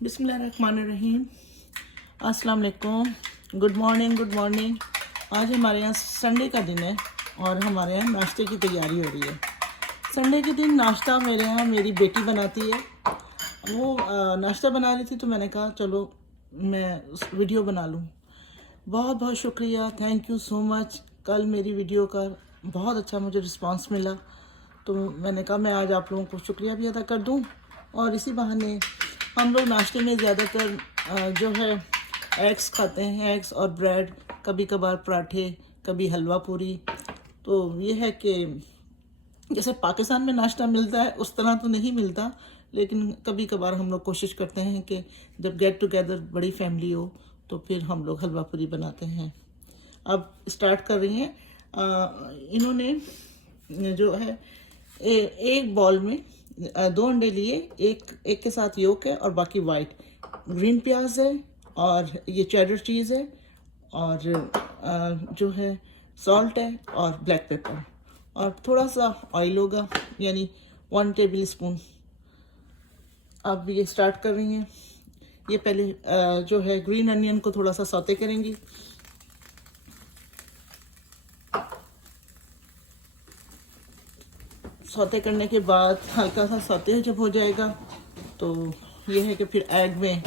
बिस्मिल्लाहिर्रहमानिर्रहीम। अस्सलाम वालेकुम। Good morning. आज हमारे यहाँ संडे का दिन है और हमारे यहाँ नाश्ते की तैयारी हो रही है। संडे के दिन नाश्ता मेरे यहाँ मेरी बेटी बनाती है। वो नाश्ता बना रही थी तो मैंने कहा चलो मैं वीडियो बना लूँ। बहुत बहुत शुक्रिया, थैंक यू सो मच। कल मेरी वीडियो का बहुत अच्छा मुझे रिस्पांस मिला तो मैंने कहा मैं आज आप लोगों को शुक्रिया भी अदा कर दूं। और इसी बहाने हम लोग नाश्ते में ज़्यादातर जो है एग्स खाते हैं, एग्स और ब्रेड, कभी कभार पराठे, कभी हलवा पूरी। तो ये है कि जैसे पाकिस्तान में नाश्ता मिलता है उस तरह तो नहीं मिलता, लेकिन कभी कभार हम लोग कोशिश करते हैं कि जब गेट टुगेदर बड़ी फैमिली हो तो फिर हम लोग हलवा पूरी बनाते हैं। अब स्टार्ट कर रही हैं। इन्होंने जो है एक बॉल में 2 अंडे लिए, एक के साथ योक है और बाकी वाइट। ग्रीन प्याज है और ये चेडर चीज़ है और जो है सॉल्ट है और ब्लैक पेपर और थोड़ा सा ऑयल होगा, यानी 1 टेबल स्पून। अब ये स्टार्ट कर रही हैं। ये पहले जो है ग्रीन अनियन को थोड़ा सा सौते करेंगी। सौते करने के बाद हल्का सा सौते जब हो जाएगा तो ये है कि फिर एग में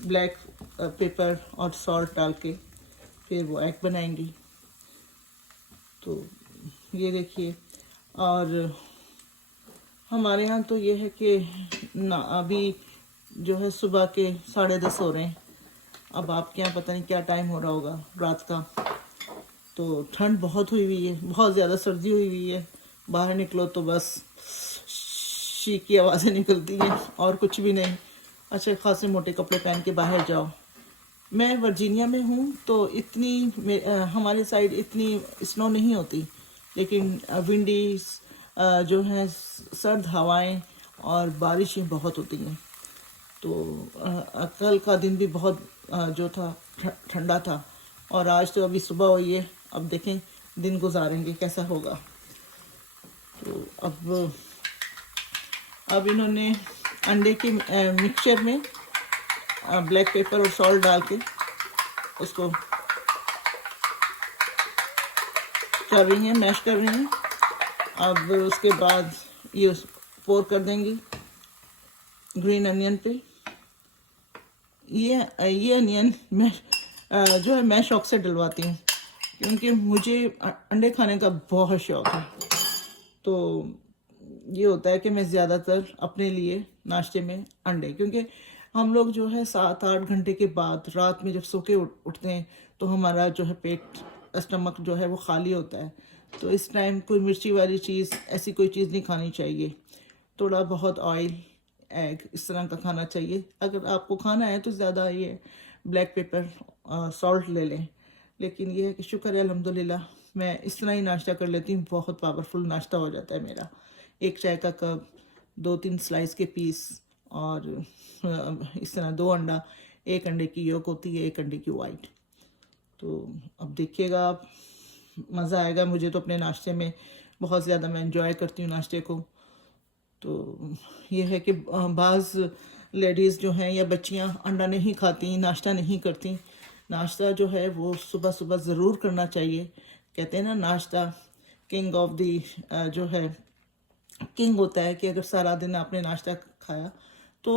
ब्लैक पेपर और सॉल्ट डाल के फिर वो एग बनाएंगी। तो ये देखिए। और हमारे यहाँ तो ये है कि ना अभी जो है सुबह के 10:30 हो रहे हैं। अब आपके यहाँ पता नहीं क्या टाइम हो रहा होगा रात का। तो ठंड बहुत हुई हुई है, बहुत ज़्यादा सर्दी हुई हुई है। बाहर निकलो तो बस शी की आवाज़ें निकलती हैं और कुछ भी नहीं। अच्छे खासे मोटे कपड़े पहन के बाहर जाओ। मैं वर्जीनिया में हूँ तो इतनी हमारे साइड इतनी स्नो नहीं होती, लेकिन विंडी जो है सर्द हवाएं और बारिशें बहुत होती हैं। तो कल का दिन भी बहुत जो था ठंडा था और आज तो अभी सुबह हुई है। अब देखें दिन गुजारेंगे कैसा होगा। तो अब इन्होंने अंडे के मिक्सचर में ब्लैक पेपर और सॉल्ट डाल के उसको कर रही हैं, मैश कर रही हैं। अब उसके बाद ये पोर कर देंगी ग्रीन अनियन पे। ये अनियन मैं जो है मैं शौक से डलवाती हूँ क्योंकि मुझे अंडे खाने का बहुत शौक है। तो ये होता है कि मैं ज़्यादातर अपने लिए नाश्ते में अंडे, क्योंकि हम लोग जो है 7-8 घंटे के बाद रात में जब सो के उठते हैं तो हमारा जो है पेट स्टमक जो है वो खाली होता है। तो इस टाइम कोई मिर्ची वाली चीज़, ऐसी कोई चीज़ नहीं खानी चाहिए। थोड़ा बहुत ऑयल, एग इस तरह का खाना चाहिए। अगर आपको खाना है तो ज़्यादा ये ब्लैक पेपर सॉल्ट ले लें। लेकिन ये है कि शुक्र है अल्हम्दुलिल्लाह मैं इस तरह ही नाश्ता कर लेती हूँ। बहुत पावरफुल नाश्ता हो जाता है मेरा। एक चाय का कप, 2-3 स्लाइस के पीस और इस तरह 2 अंडा, 1 अंडे की योक होती है, 1 अंडे की वाइट। तो अब देखिएगा आप, मज़ा आएगा। मुझे तो अपने नाश्ते में बहुत ज़्यादा मैं एंजॉय करती हूँ नाश्ते को। तो ये है कि बाज़ लेडीज़ जो हैं या बच्चियाँ अंडा नहीं खाती, नाश्ता नहीं करती। नाश्ता जो है वो सुबह सुबह ज़रूर करना चाहिए। कहते हैं ना नाश्ता किंग ऑफ दी जो है किंग होता है, कि अगर सारा दिन आपने नाश्ता खाया तो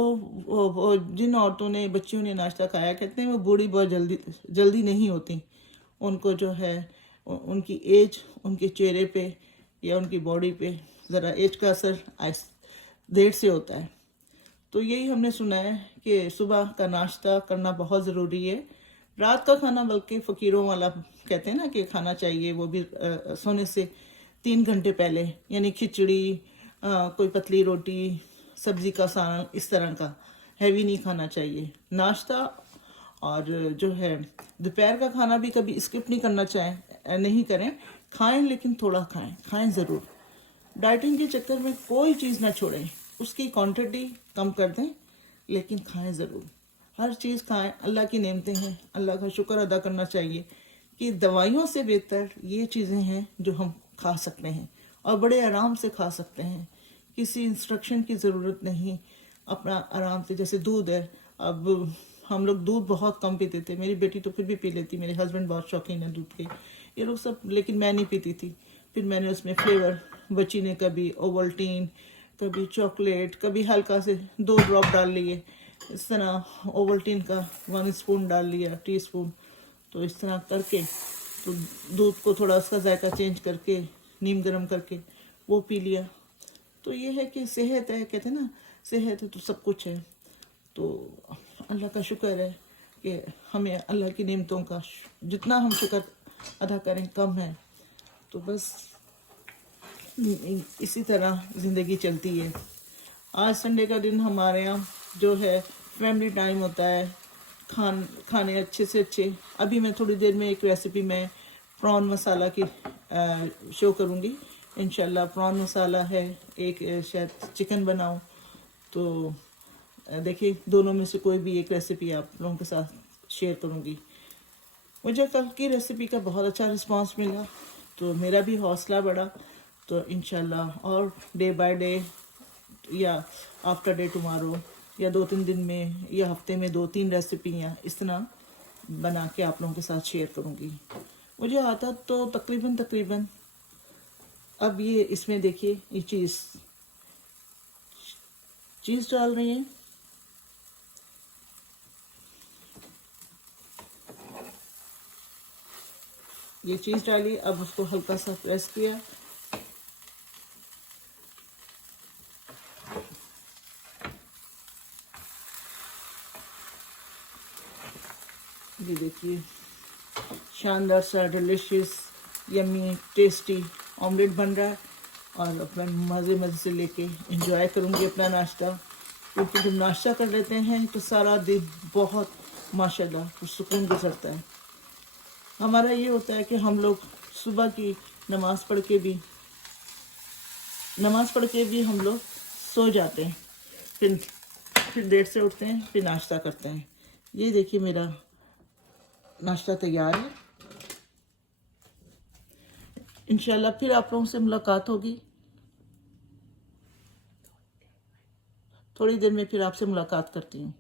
वो जिन औरतों ने, बच्चियों ने नाश्ता खाया, कहते हैं वो बूढ़ी बहुत जल्दी नहीं होती। उनको जो है उनकी एज उनके चेहरे पे या उनकी बॉडी पे ज़रा एज का असर देर से होता है। तो यही हमने सुना है कि सुबह का नाश्ता करना बहुत ज़रूरी है। रात का खाना बल्कि फ़कीरों वाला कहते हैं ना कि खाना चाहिए, वो भी सोने से 3 घंटे पहले, यानी खिचड़ी, कोई पतली रोटी, सब्ज़ी का सालन, इस तरह का हैवी नहीं खाना चाहिए। नाश्ता और जो है दोपहर का खाना भी कभी स्किप नहीं करना नहीं करें। खाएं लेकिन थोड़ा खाएं ज़रूर। डाइटिंग के चक्कर में कोई चीज़ ना छोड़ें, उसकी क्वांटिटी कम कर दें, लेकिन खाएं ज़रूर। हर चीज़ खाएं। अल्लाह की नेमतें हैं, अल्लाह का शुक्र अदा करना चाहिए कि दवाइयों से बेहतर ये चीज़ें हैं जो हम खा सकते हैं और बड़े आराम से खा सकते हैं। किसी इंस्ट्रक्शन की ज़रूरत नहीं। अपना आराम से, जैसे दूध है, अब हम लोग दूध बहुत कम पीते थे, मेरी बेटी तो फिर भी पी लेती, मेरे हस्बैंड बहुत शौकीन है दूध के, ये लोग सब, लेकिन मैं नहीं पीती थी। फिर मैंने उसमें फ्लेवर, बच्ची ने कभी ओवल्टीन, कभी चॉकलेट, कभी हल्का से 2 ड्रॉप डाल लिए, इस तरह ओवल्टीन का 1 स्पून डाल लिया, टीस्पून। तो इस तरह करके तो दूध को थोड़ा उसका जायका चेंज करके, नीम गर्म करके वो पी लिया। तो ये है कि सेहत है, कहते हैं ना, सेहत है तो सब कुछ है। तो अल्लाह का शुक्र है कि हमें अल्लाह की नेमतों का जितना हम शुक्र अदा करें कम है। तो बस इसी तरह ज़िंदगी चलती है। आज संडे का दिन हमारे यहाँ जो है फैमिली टाइम होता है, खाने अच्छे से अच्छे। अभी मैं थोड़ी देर में एक रेसिपी मैं प्रॉन मसाला की शो करूँगी इंशाल्लाह। प्रॉन मसाला है, एक शायद चिकन बनाऊँ। तो देखिए दोनों में से कोई भी एक रेसिपी आप लोगों के साथ शेयर करूँगी। मुझे कल की रेसिपी का बहुत अच्छा रिस्पांस मिला, तो मेरा भी हौसला बढ़ा। तो इंशाल्लाह और डे बाय डे या आफ्टर डे टुमारो या 2-3 दिन में या हफ्ते में 2-3 रेसिपियाँ इस तरह बना के आप लोगों के साथ शेयर करूँगी। मुझे आता तो तकरीबन अब ये इसमें देखिए ये चीज़ डाल रही है। ये चीज़ डाली, अब उसको हल्का सा प्रेस किया। ये देखिए शानदार सा डिलिशियस यम्मी टेस्टी ऑमलेट बन रहा है और अपना मज़े से लेके एंजॉय करूँगी अपना नाश्ता। क्योंकि जब नाश्ता कर लेते हैं तो सारा दिन बहुत माशाल्लाह सुकून गुजरता है। हमारा ये होता है कि हम लोग सुबह की नमाज़ पढ़ के भी हम लोग सो जाते हैं, फिर देर से उठते हैं, फिर नाश्ता करते हैं। ये देखिए मेरा नाश्ता तैयार है। इंशाल्लाह फिर आप लोगों से मुलाकात होगी, थोड़ी देर में फिर आपसे मुलाकात करती हूँ।